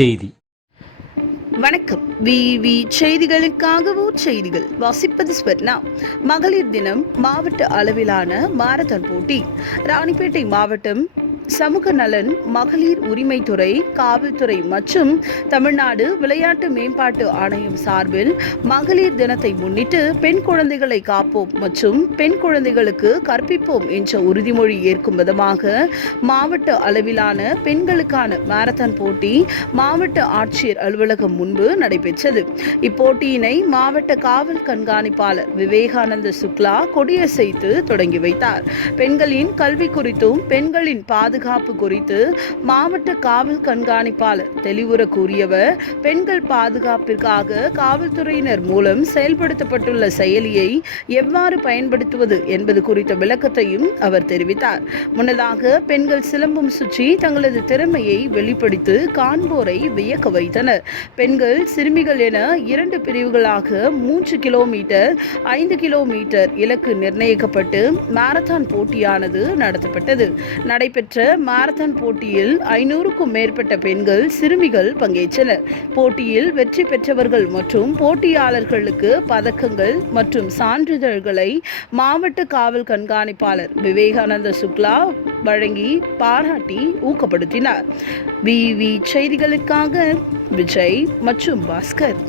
செய்தி. வணக்கம். விவி செய்திகளுக்காகவோ செய்திகள். வாசிப்பது ஸ்வர்ணா. மகளிர் தினம் மாவட்ட அளவிலான மாரத்தான் போட்டி. ராணிப்பேட்டை மாவட்டம் சமூக நலன் மகளிர் உரிமைத்துறை காவல்துறை மற்றும் தமிழ்நாடு விளையாட்டு மேம்பாட்டு ஆணையம் சார்பில் மகளிர் தினத்தை முன்னிட்டு பெண் குழந்தைகளை காப்போம் மற்றும் பெண் குழந்தைகளுக்கு கற்பிப்போம் என்ற உறுதிமொழி ஏற்கும் விதமாக மாவட்ட அளவிலான பெண்களுக்கான மாரத்தான் போட்டி மாவட்ட ஆட்சியர் அலுவலகம் முன்பு நடைபெற்றது. இப்போட்டியினை மாவட்ட காவல் கண்காணிப்பாளர் விவேகானந்த சுக்லா கொடியசைத்து தொடங்கி வைத்தார். பெண்களின் கல்வி குறித்தும் பெண்களின் பாதுகாப்பு பாதுகாப்பு குறித்து மாவட்ட காவல் கண்காணிப்பாளர் தெளிவுற கூறியவர் பெண்கள் பாதுகாப்பிற்காக காவல்துறையினர் மூலம் செயல்படுத்தப்பட்டுள்ள செயலியை எவ்வாறு பயன்படுத்துவது என்பது குறித்த விளக்கத்தையும் அவர் தெரிவித்தார். முன்னதாக பெண்கள் சிலம்பம் சுற்றி தங்களது திறமையை வெளிப்படுத்தி காண்போரை வியக்க வைத்தனர். பெண்கள் சிறுமிகள் என இரண்டு பிரிவுகளாக மூன்று கிலோமீட்டர் ஐந்து கிலோமீட்டர் இலக்கு நிர்ணயிக்கப்பட்டு மாரத்தான் போட்டியானது நடத்தப்பட்டது. நடைபெற்ற நடைபெற்ற மாரத்தான் போட்டியில் ஐநூறுக்கும் மேற்பட்ட பெண்கள் சிறுமிகள் பங்கேற்றனர். போட்டியில் வெற்றி பெற்றவர்கள் மற்றும் போட்டியாளர்களுக்கு பதக்கங்கள் மற்றும் சான்றிதழ்களை மாவட்ட காவல் கண்காணிப்பாளர் விவேகானந்த சுக்லா வழங்கி பாராட்டி ஊக்கப்படுத்தினார். விவி செய்திகளுக்காக விஜய் மற்றும் பாஸ்கர்.